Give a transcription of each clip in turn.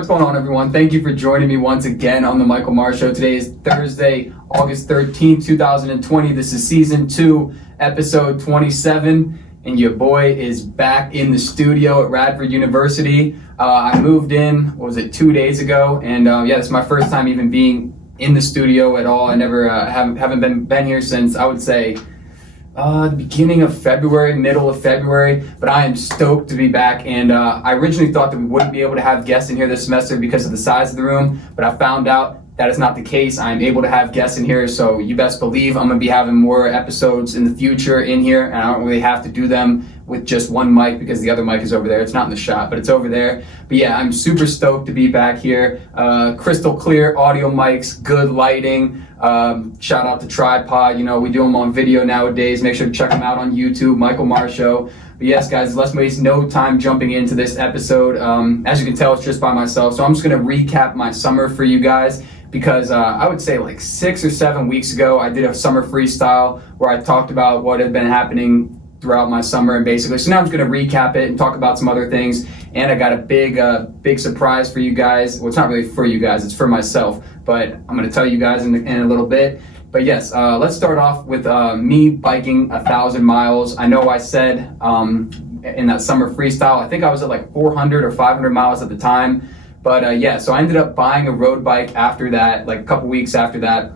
What's going on, everyone? Thank you for joining me once again on the Michael Maher Show. Today is Thursday, August 13th, 2020. This is season 2, episode 27, and your boy is back in the studio at Radford University. I moved in, 2 days ago, and this is my first time even being in the studio at all. I never haven't been here since, I would say, the beginning of February, middle of February, but I am stoked to be back. And I originally thought that we wouldn't be able to have guests in here this semester because of the size of the room, but I found out that is not the case. I am able to have guests in here, so you best believe I'm going to be having more episodes in the future in here, and I don't really have to do them with just one mic because the other mic is over there. It's not in the shop, but it's over there. But yeah, I'm super stoked to be back here. Crystal clear audio mics, good lighting. Shout out to Tripod. You know, we do them on video nowadays. Make sure to check them out on YouTube, Michael Maher Show. But yes, guys, let's waste no time jumping into this episode. As you can tell, it's just by myself. So I'm just going to recap my summer for you guys because I would say like 6 or 7 weeks ago, I did a summer freestyle where I talked about what had been happening throughout my summer, and basically, so now I'm just going to recap it and talk about some other things. And I got a big surprise for you guys. Well, it's not really for you guys, it's for myself, but I'm going to tell you guys in a little bit. But yes, let's start off with me biking 1,000 miles. I know I said in that summer freestyle, I think I was at like 400 or 500 miles at the time. But so I ended up buying a road bike after that, like a couple weeks after that.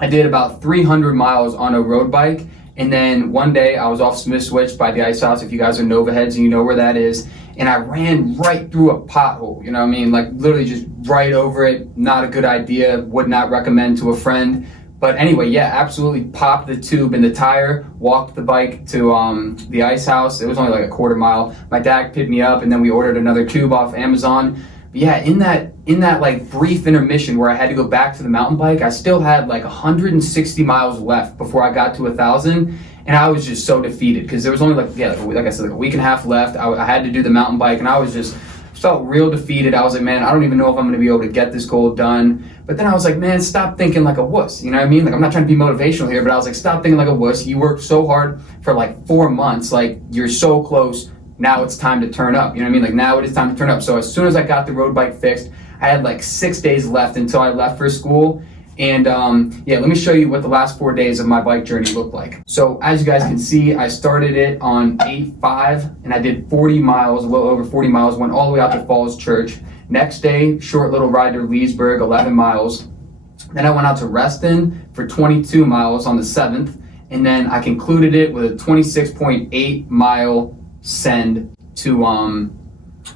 I did about 300 miles on a road bike. And then one day I was off Smith Switch by the Ice House, if you guys are Nova heads and you know where that is. And I ran right through a pothole, you know what I mean? Like literally just right over it. Not a good idea, would not recommend to a friend. But anyway, yeah, absolutely popped the tube in the tire, walked the bike to the Ice House. It was only like a quarter mile. My dad picked me up and then we ordered another tube off Amazon. But yeah, in that like brief intermission where I had to go back to the mountain bike, I still had like 160 miles left before I got to 1,000, and I was just so defeated because there was only like I said, like a week and a half left. I had to do the mountain bike, and I was just felt real defeated. I was like, man, I don't even know if I'm going to be able to get this goal done. But then I was like, man, stop thinking like a wuss. You know what I mean? Like, I'm not trying to be motivational here, but I was like, stop thinking like a wuss. You worked so hard for like 4 months. Like, you're so close. Now it's time to turn up. You know what I mean? Like, now it is time to turn up. So as soon as I got the road bike fixed, I had like 6 days left until I left for school. And let me show you what the last 4 days of my bike journey looked like. So as you guys can see, I started it on 8/5 and I did 40 miles, a little over 40 miles, went all the way out to Falls Church. Next day, short little ride to Leesburg, 11 miles. Then I went out to Reston for 22 miles on the 7th. And then I concluded it with a 26.8 mile send to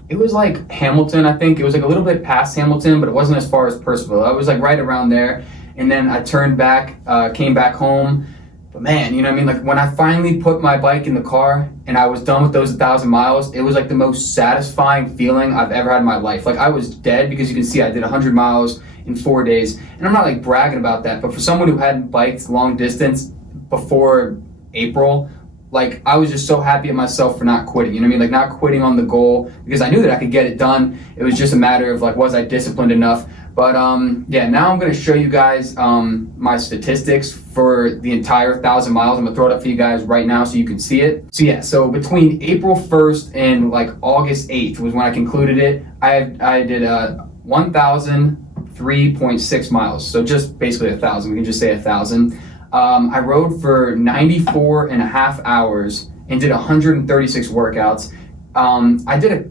it was like Hamilton. I think it was like a little bit past Hamilton, but it wasn't as far as Percival. I was like right around there, and then I turned back, came back home. But man, you know what I mean, like when I finally put my bike in the car and I was done with those 1,000 miles, it was like the most satisfying feeling I've ever had in my life. Like I was dead, because you can see I did 100 miles in 4 days, and I'm not like bragging about that, but for someone who hadn't biked long distance before April, like I was just so happy at myself for not quitting, you know what I mean? Like not quitting on the goal, because I knew that I could get it done. It was just a matter of like, was I disciplined enough? But now I'm going to show you guys my statistics for the entire 1,000 miles. I'm going to throw it up for you guys right now so you can see it. So between April 1st and like August 8th was when I concluded it. I did 1,003.6 miles. So just basically 1,000. We can just say 1,000. I rode for 94 and a half hours and did 136 workouts. I did it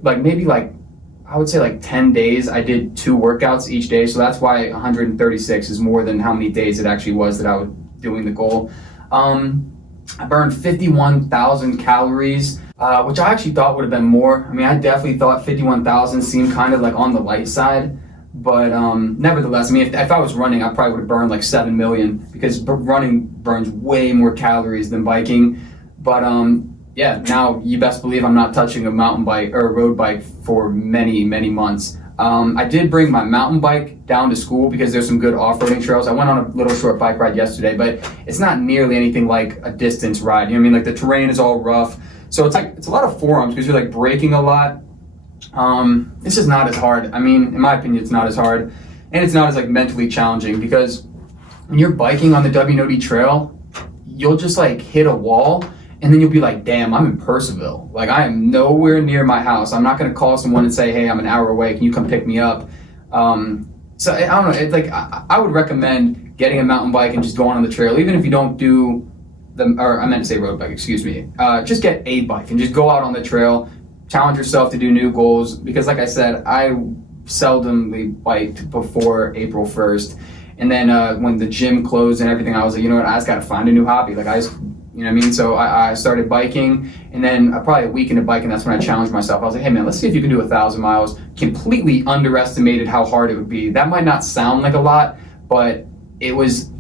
I would say like 10 days. I did 2 workouts each day. So that's why 136 is more than how many days it actually was that I was doing the goal. I burned 51,000 calories, which I actually thought would have been more. I mean, I definitely thought 51,000 seemed kind of like on the light side. But nevertheless, I mean, if I was running, I probably would have burned like 7 million, because running burns way more calories than biking. But now you best believe I'm not touching a mountain bike or a road bike for many, many months. I did bring my mountain bike down to school because there's some good off-roading trails. I went on a little short bike ride yesterday, but it's not nearly anything like a distance ride. You know what I mean? Like the terrain is all rough. So it's a lot of forearms because you're like braking a lot. This is not as hard. I mean, in my opinion, it's not as hard, and it's not as like mentally challenging, because when you're biking on the WNOD trail, you'll just like hit a wall and then you'll be like, damn, I'm in Purcellville. Like, I am nowhere near my house. I'm not going to call someone and say, hey, I'm an hour away. Can you come pick me up? So I don't know. It's like, I would recommend getting a mountain bike and just going on the trail, even if you don't do or I meant to say road bike, excuse me. Just get a bike and just go out on the trail, challenge yourself to do new goals. Because like I said, I seldomly biked before April 1st. And then when the gym closed and everything, I was like, you know what, I just got to find a new hobby. Like you know what I mean? So I started biking, and then probably a week into biking, that's when I challenged myself. I was like, hey man, let's see if you can do 1,000 miles. Completely underestimated how hard it would be. That might not sound like a lot, but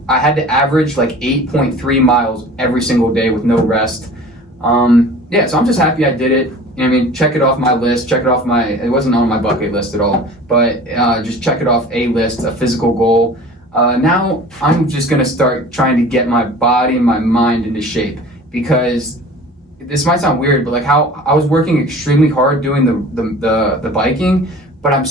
I had to average like 8.3 miles every single day with no rest. Yeah, so I'm just happy I did it. You know what I mean? Check it off my list, it wasn't on my bucket list at all, but just check it off a list, a physical goal. Now I'm just gonna start trying to get my body and my mind into shape, because this might sound weird, but like how I was working extremely hard doing the biking, but I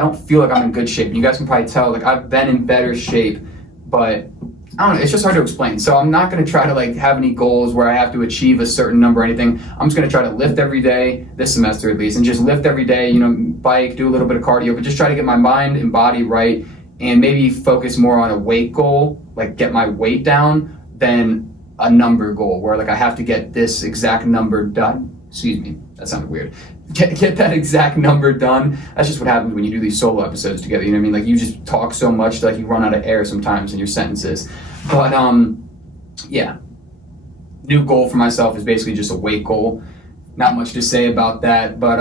don't feel like I'm in good shape. You guys can probably tell, like I've been in better shape, but I don't know, it's just hard to explain. So I'm not gonna try to like have any goals where I have to achieve a certain number or anything. I'm just gonna try to lift every day, this semester at least, and just lift every day, you know, bike, do a little bit of cardio, but just try to get my mind and body right, and maybe focus more on a weight goal, like get my weight down, than a number goal where like I have to get this exact number done. Excuse me, that sounded weird. Get that exact number done. That's just what happens when you do these solo episodes together, you know what I mean? Like you just talk so much that like you run out of air sometimes in your sentences. But yeah, new goal for myself is basically just a weight goal. Not much to say about that, but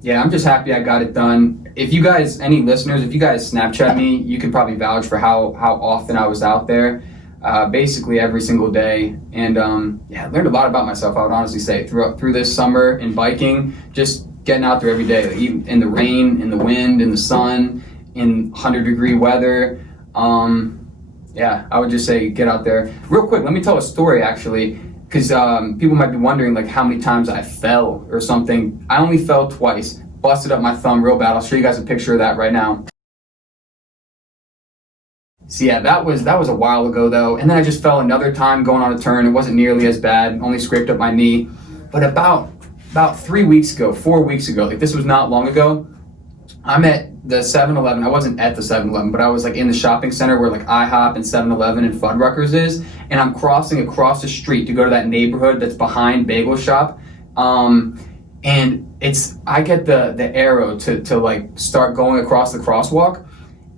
yeah, I'm just happy I got it done. If you guys, any listeners, if you guys Snapchat me, you can probably vouch for how often I was out there, basically every single day. And yeah, I learned a lot about myself, I would honestly say, through this summer in biking, just getting out there every day, like even in the rain, in the wind, in the sun, in 100-degree weather. Yeah, I would just say get out there. Real quick, let me tell a story actually, because people might be wondering like how many times I fell or something. I only fell twice, busted up my thumb real bad. I'll show you guys a picture of that right now. So yeah, that was a while ago though. And then I just fell another time going on a turn. It wasn't nearly as bad, only scraped up my knee. But about 4 weeks ago, like this was not long ago, I'm at the 7-Eleven. I wasn't at the 7-Eleven, but I was like in the shopping center where like IHOP and 7-Eleven and Fuddruckers is, and I'm crossing across the street to go to that neighborhood that's behind Bagel Shop. And I get the arrow to like start going across the crosswalk,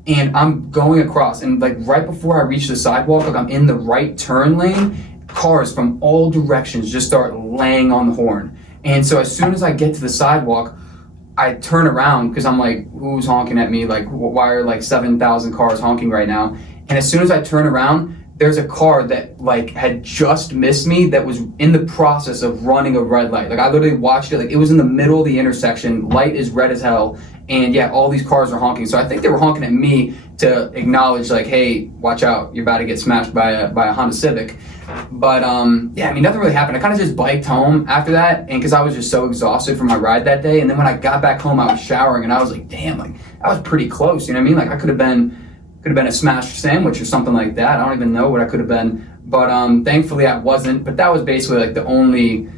and I'm going across, and like right before I reach the sidewalk, like I'm in the right turn lane, cars from all directions just start laying on the horn. And so as soon as I get to the sidewalk, I turn around because I'm like, who's honking at me? Like, why are like 7,000 cars honking right now? And as soon as I turn around, there's a car that like had just missed me that was in the process of running a red light. Like I literally watched it, like it was in the middle of the intersection, light is red as hell, and yeah, all these cars are honking. So I think they were honking at me to acknowledge like, hey, watch out, you're about to get smashed by a Honda Civic. But yeah, I mean, nothing really happened. I kind of just biked home after that, and because I was just so exhausted from my ride that day. And then when I got back home, I was showering, and I was like, damn, like that was pretty close. You know what I mean? Like I could have been a smashed sandwich or something like that. I don't even know what I could have been. But thankfully I wasn't. But that was basically like the only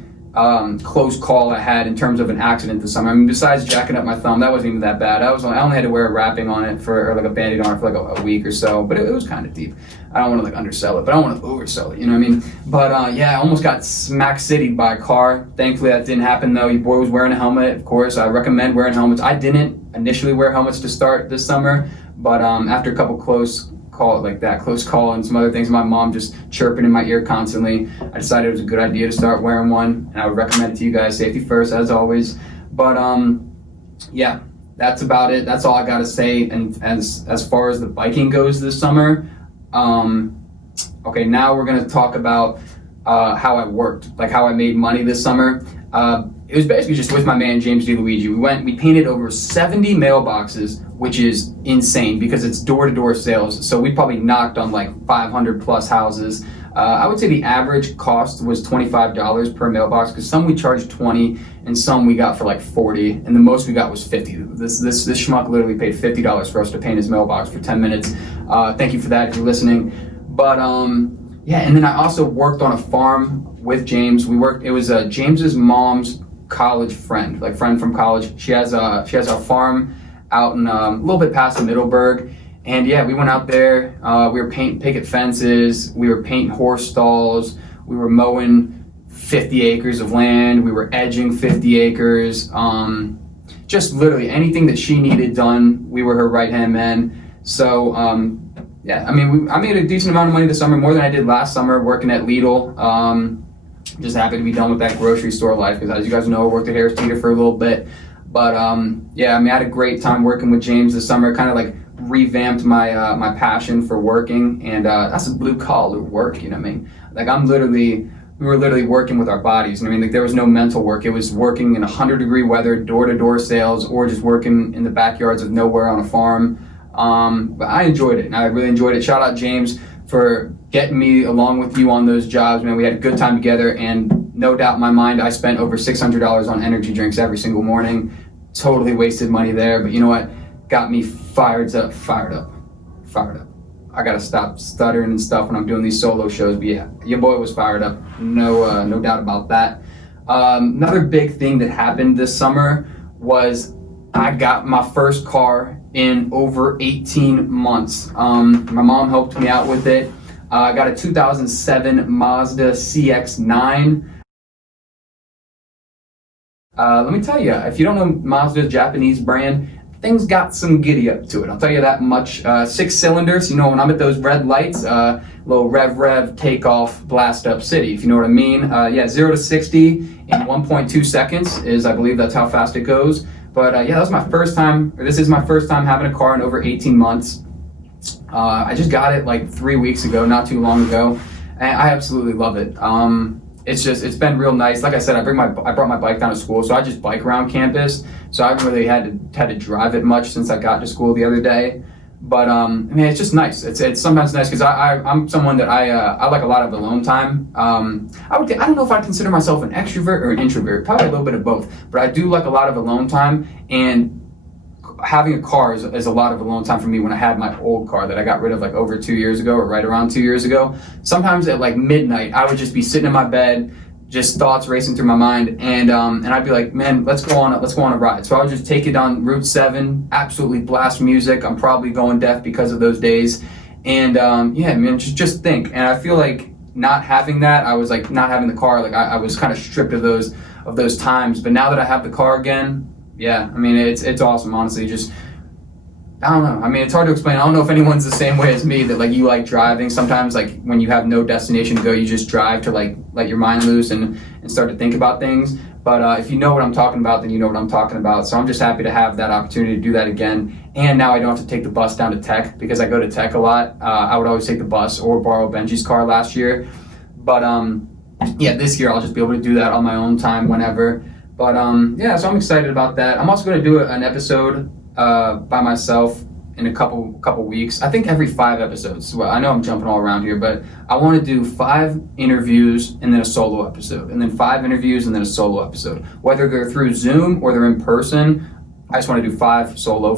close call I had in terms of an accident this summer. I mean, besides jacking up my thumb, that wasn't even that bad. I only had to wear a wrapping on it or like a Band-Aid on it for like a week or so. But it was kind of deep. I don't want to like undersell it, but I don't want to oversell it. You know what I mean? But yeah, I almost got smack city'd by a car. Thankfully that didn't happen though. Your boy was wearing a helmet, of course. I recommend wearing helmets. I didn't initially wear helmets to start this summer, but after a couple close call and some other things, my mom just chirping in my ear constantly, I decided it was a good idea to start wearing one, and I would recommend it to you guys. Safety first, as always. But yeah, that's about it. That's all I gotta say. And as far as the biking goes this summer, okay, now we're gonna talk about how I worked, like how I made money this summer. It was basically just with my man James DeLuigi. We painted over 70 mailboxes, which is insane because it's door-to-door sales. So we probably knocked on like 500 plus houses. I would say the average cost was $25 per mailbox, because some we charged 20 and some we got for like 40, and the most we got was 50. This schmuck literally paid $50 for us to paint his mailbox for 10 minutes. Thank you for that if you're listening. But Yeah, and then I also worked on a farm with James. It was James's mom's college friend, like friend from college. She has a farm out in a little bit past Middleburg. And yeah, we went out there, we were painting picket fences, we were painting horse stalls, we were mowing 50 acres of land, we were edging 50 acres, just literally anything that she needed done, we were her right-hand man. So yeah, I mean, I made a decent amount of money this summer, more than I did last summer working at Lidl. Just happy to be done with that grocery store life, because as you guys know, I worked at Harris Teeter for a little bit. But yeah, I mean, I had a great time working with James this summer, kind of like revamped my my passion for working, and that's a blue collar work, you know what I mean? Like we were literally working with our bodies, and I mean, like there was no mental work. It was working in 100-degree weather, door-to-door sales, or just working in the backyards of nowhere on a farm. But I enjoyed it, and I really enjoyed it. Shout out James for getting me along with you on those jobs, man. We had a good time together, and no doubt in my mind, I spent over $600 on energy drinks every single morning. Totally wasted money there, but you know what? Got me fired up. I gotta stop stuttering and stuff when I'm doing these solo shows, but yeah, your boy was fired up. No doubt about that. Another big thing that happened this summer was I got my first car in over 18 months. My mom helped me out with it. I got a 2007 Mazda CX-9. Let me tell you, if you don't know Mazda's Japanese brand, things got some giddy up to it. I'll tell you that much. 6 cylinders, you know, when I'm at those red lights, little rev, takeoff, blast up city, if you know what I mean. Yeah, 0 to 60 in 1.2 seconds is, I believe that's how fast it goes. But yeah, that was my first time, or this is my first time having a car in over 18 months. I just got it like 3 weeks ago, not too long ago, and I absolutely love it. It's been real nice. Like I said, I brought my bike down to school, so I just bike around campus. So I haven't really had to drive it much since I got to school the other day. But I mean, it's just nice. It's sometimes nice because I'm someone that I like a lot of alone time. I don't know if I'd consider myself an extrovert or an introvert. Probably a little bit of both. But I do like a lot of alone time, and having a car is a lot of alone time for me. When I had my old car that I got rid of like over 2 years ago, or right around 2 years ago, sometimes at like midnight I would just be sitting in my bed, just thoughts racing through my mind, and I'd be like, man, let's go on a ride. So I would just take it on Route 7, absolutely blast music. I'm probably going deaf because of those days, and yeah, man, just think. And I feel like not having that, I was like not having the car, like I was kind of stripped of those times. But now that I have the car again, yeah, I mean, it's awesome, honestly. Just, I don't know. I mean, it's hard to explain. I don't know if anyone's the same way as me, that like you like driving. Sometimes like when you have no destination to go, you just drive to like let your mind loose and start to think about things. But if you know what I'm talking about, then you know what I'm talking about. So I'm just happy to have that opportunity to do that again. And now I don't have to take the bus down to Tech, because I go to Tech a lot. I would always take the bus or borrow Benji's car last year. But yeah, this year I'll just be able to do that on my own time whenever. But yeah, so I'm excited about that. I'm also going to do an episode by myself in a couple weeks. I think every 5 episodes. Well, I know I'm jumping all around here, but I want to do 5 interviews and then a solo episode, and then 5 interviews and then a solo episode. Whether they're through Zoom or they're in person, I just want to do 5 solo,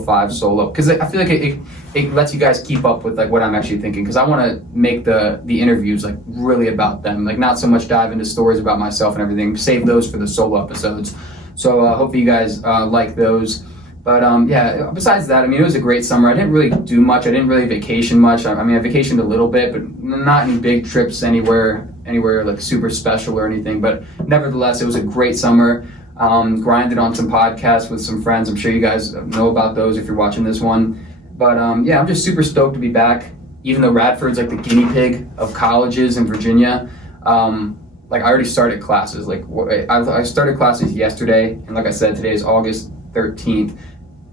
because I feel like it lets you guys keep up with like what I'm actually thinking, because I want to make the interviews like really about them, like not so much dive into stories about myself and everything. Save those for the solo episodes. So hopefully you guys like those. But yeah, besides that, I mean, it was a great summer. I didn't really do much. I didn't really vacation much. I mean, I vacationed a little bit, but not any big trips anywhere like super special or anything. But nevertheless, it was a great summer. Grinded on some podcasts with some friends. I'm sure you guys know about those if you're watching this one. But yeah, I'm just super stoked to be back, even though Radford's like the guinea pig of colleges in Virginia. Like I already started classes. Like I started classes yesterday, and like I said, today is August 13th.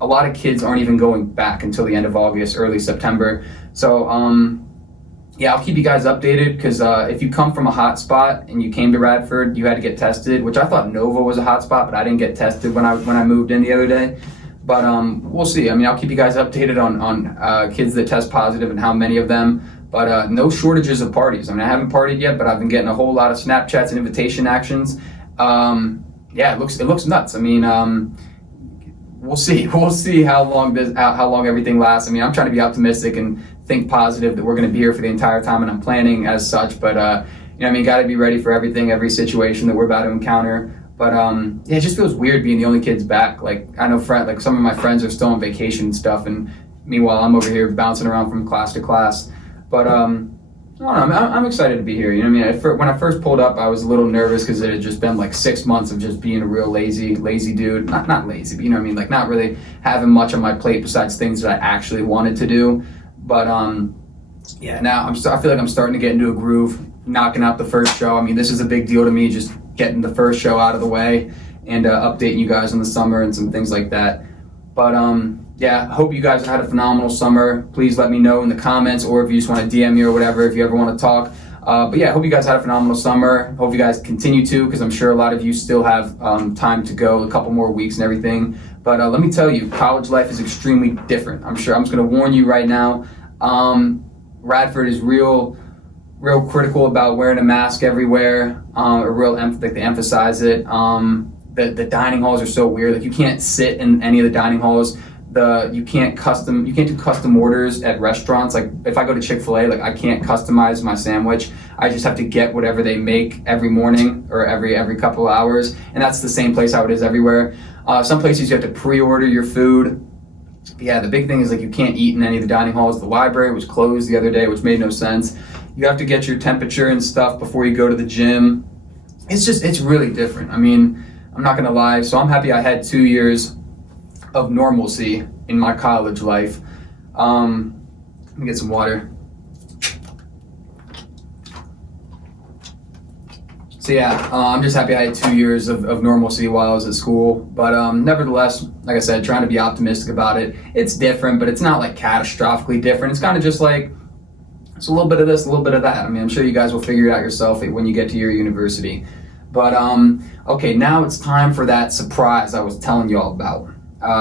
A lot of kids aren't even going back until the end of August, early September. So yeah, I'll keep you guys updated, because if you come from a hot spot and you came to Radford, you had to get tested, which I thought Nova was a hot spot, but I didn't get tested when I moved in the other day. But we'll see. I mean, I'll keep you guys updated on kids that test positive and how many of them. But no shortages of parties. I mean, I haven't partied yet, but I've been getting a whole lot of Snapchats and invitation actions. Yeah, it looks nuts. I mean, we'll see. We'll see how long everything lasts. I mean, I'm trying to be optimistic and think positive that we're going to be here for the entire time, and I'm planning as such. But got to be ready for everything, every situation that we're about to encounter. But it just feels weird being the only kids back. Like, I know some of my friends are still on vacation and stuff, and meanwhile I'm over here bouncing around from class to class. But I don't know, I'm excited to be here. You know what I mean? When I first pulled up, I was a little nervous because it had just been like 6 months of just being a real lazy dude. Not lazy, but you know what I mean? Like, not really having much on my plate besides things that I actually wanted to do. But now I feel like I'm starting to get into a groove, knocking out the first show. I mean, this is a big deal to me, just getting the first show out of the way and updating you guys in the summer and some things like that. But I hope you guys had a phenomenal summer. Please let me know in the comments, or if you just want to DM me or whatever, if you ever want to talk. But I hope you guys had a phenomenal summer. Hope you guys continue to, because I'm sure a lot of you still have time to go, a couple more weeks and everything. But let me tell you, college life is extremely different. I'm just going to warn you right now. Radford is real critical about wearing a mask everywhere. They emphasize it. The dining halls are so weird. Like, you can't sit in any of the dining halls. You can't do custom orders at restaurants. Like, if I go to Chick-fil-A, like, I can't customize my sandwich. I just have to get whatever they make every morning or every couple of hours, and that's the same place how it is everywhere. Some places you have to pre-order your food. But the big thing is, like, you can't eat in any of the dining halls. The library was closed the other day, which made no sense. You have to get your temperature and stuff before you go to the gym. It's really different. I mean, I'm not gonna lie. So I'm happy I had 2 years of normalcy in my college life. Let me get some water. So I'm just happy I had 2 years of normalcy while I was at school. But nevertheless, like I said, trying to be optimistic about it. It's different, but it's not like catastrophically different. It's kind of just like, it's a little bit of this, a little bit of that. I mean, I'm sure you guys will figure it out yourself when you get to your university. But okay, now it's time for that surprise I was telling you all about.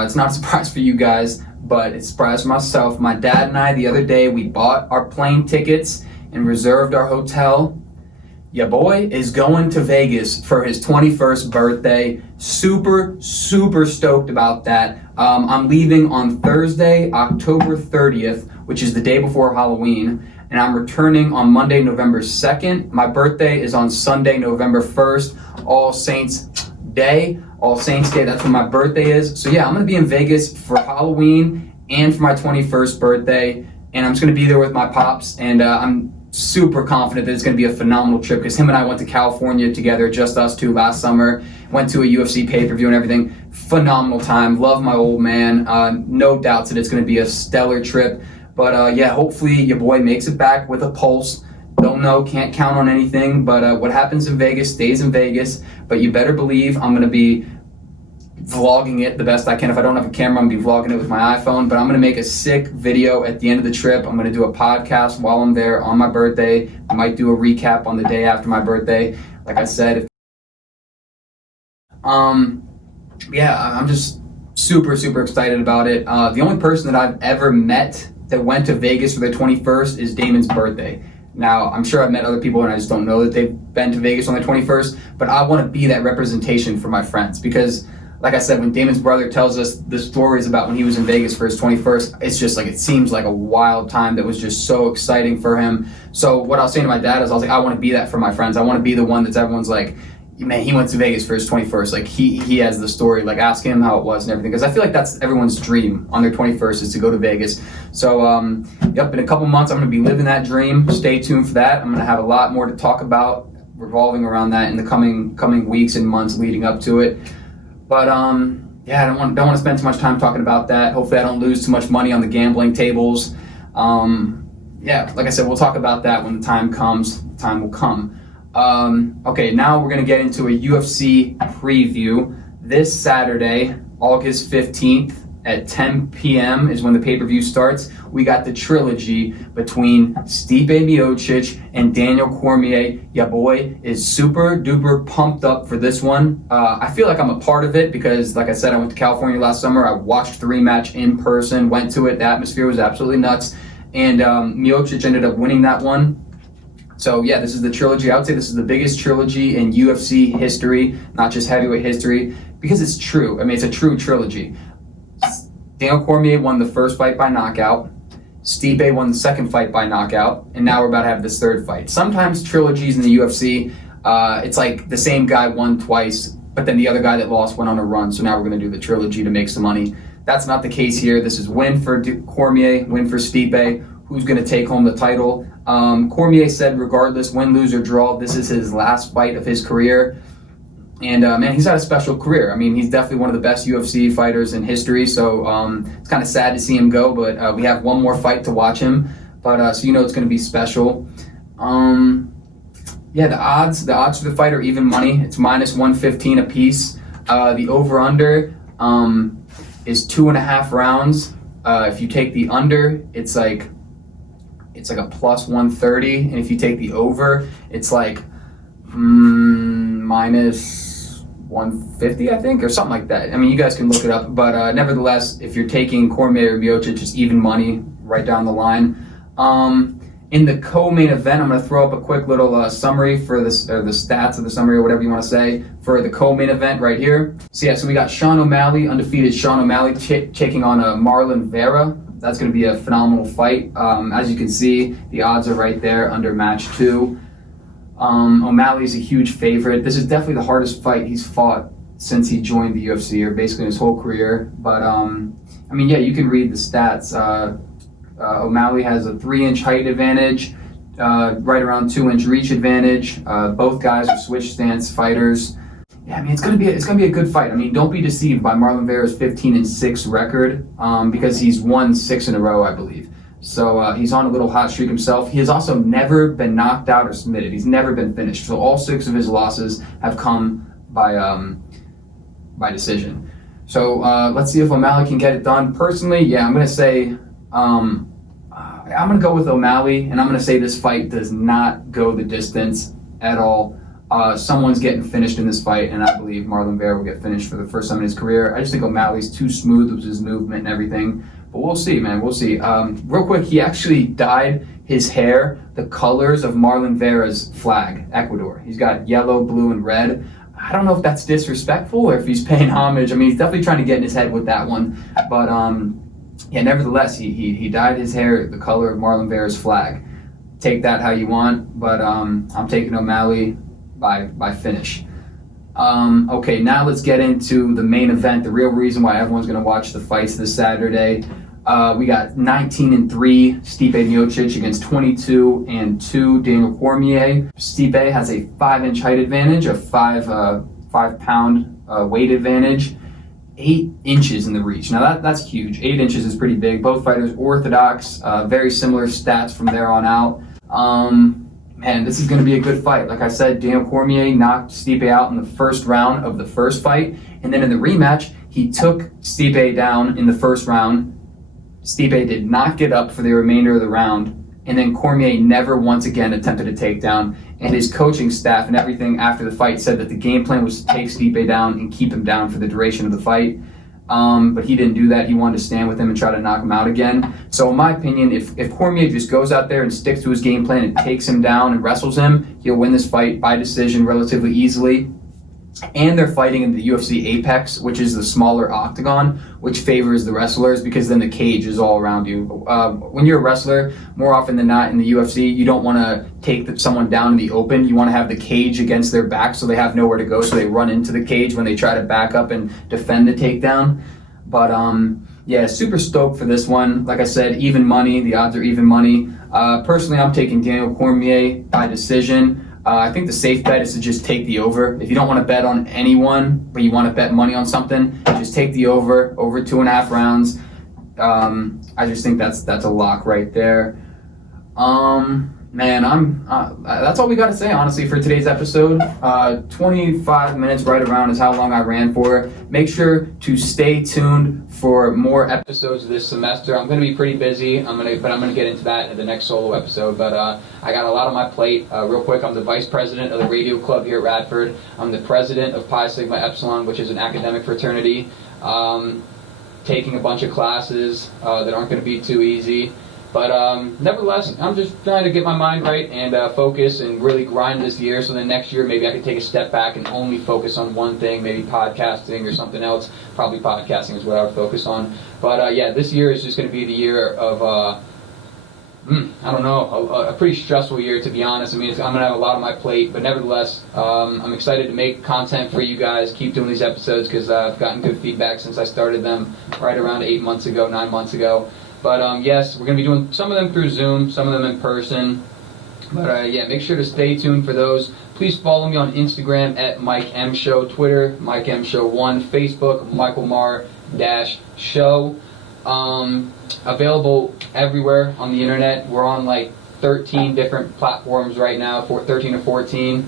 It's not a surprise for you guys, but it's a surprise for myself. My dad and I, the other day, we bought our plane tickets and reserved our hotel. Your boy is going to Vegas for his 21st birthday. Super, super stoked about that. I'm leaving on Thursday, October 30th, which is the day before Halloween, and I'm returning on Monday, November 2nd. My birthday is on Sunday, November 1st, All Saints Day, that's when my birthday is. So I'm gonna be in Vegas for Halloween and for my 21st birthday, and I'm just gonna be there with my pops, and I'm super confident that it's gonna be a phenomenal trip, because him and I went to California together, just us two, last summer, went to a UFC pay-per-view and everything. Phenomenal time, love my old man, no doubts that it's gonna be a stellar trip. But hopefully your boy makes it back with a pulse. Don't know, can't count on anything, but what happens in Vegas stays in Vegas. But you better believe I'm gonna be vlogging it the best I can. If I don't have a camera, I'm gonna be vlogging it with my iPhone, but I'm gonna make a sick video at the end of the trip. I'm gonna do a podcast while I'm there on my birthday. I might do a recap on the day after my birthday. Like I said, I'm just super, super excited about it. The only person that I've ever met that went to Vegas for their 21st is Damon's birthday. Now, I'm sure I've met other people and I just don't know that they've been to Vegas on their 21st, but I want to be that representation for my friends, because like I said, when Damon's brother tells us the stories about when he was in Vegas for his 21st, it's just like, it seems like a wild time that was just so exciting for him. So what I was saying to my dad is, I was like, I want to be that for my friends. I want to be the one that's everyone's like, man, he went to Vegas for his 21st. Like, he has the story. Like, ask him how it was and everything. Because I feel like that's everyone's dream on their 21st, is to go to Vegas. So, in a couple months, I'm going to be living that dream. Stay tuned for that. I'm going to have a lot more to talk about revolving around that in the coming weeks and months leading up to it. But, I don't want to spend too much time talking about that. Hopefully I don't lose too much money on the gambling tables. Like I said, we'll talk about that when the time comes. The time will come. Okay, now we're going to get into a UFC preview. This Saturday, August 15th at 10 p.m. is when the pay-per-view starts. We got the trilogy between Stipe Miocic and Daniel Cormier. Ya boy is super duper pumped up for this one. I feel like I'm a part of it because, like I said, I went to California last summer. I watched the rematch in person, went to it. The atmosphere was absolutely nuts. And Miocic ended up winning that one. So this is the trilogy. I would say this is the biggest trilogy in UFC history, not just heavyweight history, because it's true. I mean, it's a true trilogy. Daniel Cormier won the first fight by knockout. Stipe won the second fight by knockout, and now we're about to have this third fight. Sometimes trilogies in the UFC, it's like the same guy won twice, but then the other guy that lost went on a run, so now we're going to do the trilogy to make some money. That's not the case here. This is win for Cormier, win for Stipe. Who's going to take home the title? Cormier said regardless, win, lose, or draw, this is his last fight of his career. And man, he's had a special career. I mean, he's definitely one of the best UFC fighters in history, so it's kind of sad to see him go, but we have one more fight to watch him. But so it's going to be special. Yeah, the odds for the fight are even money. It's -115 apiece. The over/under is 2.5 rounds. If you take the under, it's like a +130, and if you take the over, it's like -150, I think, or something like that. I mean, you guys can look it up, but nevertheless, if you're taking Cormier or Miocic, it's even money right down the line. In the co-main event, I'm going to throw up a quick little summary for this, or the stats of the summary, or whatever you want to say, for the co-main event right here. So we got Sean O'Malley, undefeated Sean O'Malley, taking on Marlon Vera. That's going to be a phenomenal fight. As you can see, the odds are right there under match 2. O'Malley's a huge favorite. This is definitely the hardest fight he's fought since he joined the UFC, or basically his whole career. But I mean, yeah, you can read the stats. O'Malley has a 3-inch height advantage, right around 2-inch reach advantage. Both guys are switch stance fighters. Yeah, I mean, it's gonna be a good fight. I mean, don't be deceived by Marlon Vera's 15-6 record, because he's won 6 in a row, I believe. So he's on a little hot streak himself. He has also never been knocked out or submitted. He's never been finished. So all 6 of his losses have come by decision. So let's see if O'Malley can get it done. Personally, yeah, I'm gonna say I'm gonna go with O'Malley, and I'm gonna say this fight does not go the distance at all. Someone's getting finished in this fight, and I believe Marlon Vera will get finished for the first time in his career. I just think O'Malley's too smooth with his movement and everything. But we'll see, man. We'll see. Real quick, he actually dyed his hair the colors of Marlon Vera's flag, Ecuador. He's got yellow, blue, and red. I don't know if that's disrespectful or if he's paying homage. I mean, he's definitely trying to get in his head with that one. But yeah, nevertheless, he dyed his hair the color of Marlon Vera's flag. Take that how you want, but I'm taking O'Malley by finish. Okay, now let's get into the main event, the real reason why everyone's going to watch the fights this Saturday. We got 19-3 Stipe Miocic against 22-2 Daniel Cormier. Stipe has a 5-inch height advantage, a 5-pound weight advantage, 8 inches in the reach. Now that's huge. 8 inches is pretty big. Both fighters orthodox, very similar stats from there on out. Man, this is going to be a good fight. Like I said, Daniel Cormier knocked Stipe out in the first round of the first fight, and then in the rematch, he took Stipe down in the first round. Stipe did not get up for the remainder of the round, and then Cormier never once again attempted a takedown, and his coaching staff and everything after the fight said that the game plan was to take Stipe down and keep him down for the duration of the fight. But he didn't do that. He wanted to stand with him and try to knock him out again. So in my opinion, if Cormier just goes out there and sticks to his game plan and takes him down and wrestles him, he'll win this fight by decision relatively easily. And they're fighting in the UFC Apex, which is the smaller octagon, which favors the wrestlers because then the cage is all around you. When you're a wrestler, more often than not in the UFC, you don't want to take someone down in the open. You want to have the cage against their back so they have nowhere to go, so they run into the cage when they try to back up and defend the takedown. But yeah, super stoked for this one. Like I said, even money. The odds are even money. Personally, I'm taking Daniel Cormier by decision. I think the safe bet is to just take the over. If you don't want to bet on anyone, but you want to bet money on something, just take the over 2.5 rounds. I just think that's a lock right there. Man, that's all we got to say, honestly, for today's episode. 25 minutes right around is how long I ran for. Make sure to stay tuned for more episodes this semester. I'm going to be pretty busy, but I'm going to get into that in the next solo episode. But I got a lot on my plate. Real quick, I'm the vice president of the radio club here at Radford. I'm the president of Pi Sigma Epsilon, which is an academic fraternity. Taking a bunch of classes that aren't going to be too easy. But nevertheless, I'm just trying to get my mind right and focus and really grind this year. So then next year, maybe I can take a step back and only focus on one thing, maybe podcasting or something else. Probably podcasting is what I would focus on. But yeah, this year is just going to be the year of, I don't know, a pretty stressful year, to be honest. I mean, I'm going to have a lot on my plate. But nevertheless, I'm excited to make content for you guys, keep doing these episodes because I've gotten good feedback since I started them right around 9 months ago. But yes, we're going to be doing some of them through Zoom, some of them in person. But yeah, make sure to stay tuned for those. Please follow me on Instagram at Mike M Show, Twitter Mike M Show 1, Facebook Michael Mar-Show. Available everywhere on the internet. We're on like 13 different platforms right now, 13 or 14.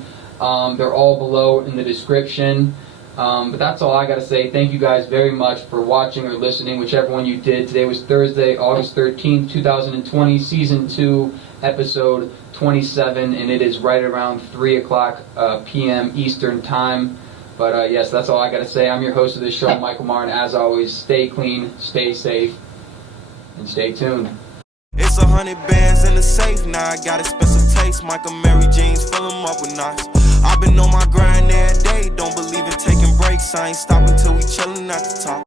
They're all below in the description. But that's all I got to say. Thank you guys very much for watching or listening, whichever one you did. Today was Thursday, August 13th, 2020, Season 2, Episode 27, and it is right around 3 o'clock p.m. Eastern Time. But yes, that's all I got to say. I'm your host of this show, Michael Marr, and as always, stay clean, stay safe, and stay tuned. It's 100 bands in the safe now. I got expensive taste. Michael Mary jeans, fill them up with knots. I've been on my grind every day. Don't believe in taking breaks. I ain't stopping till we chillin' at the top.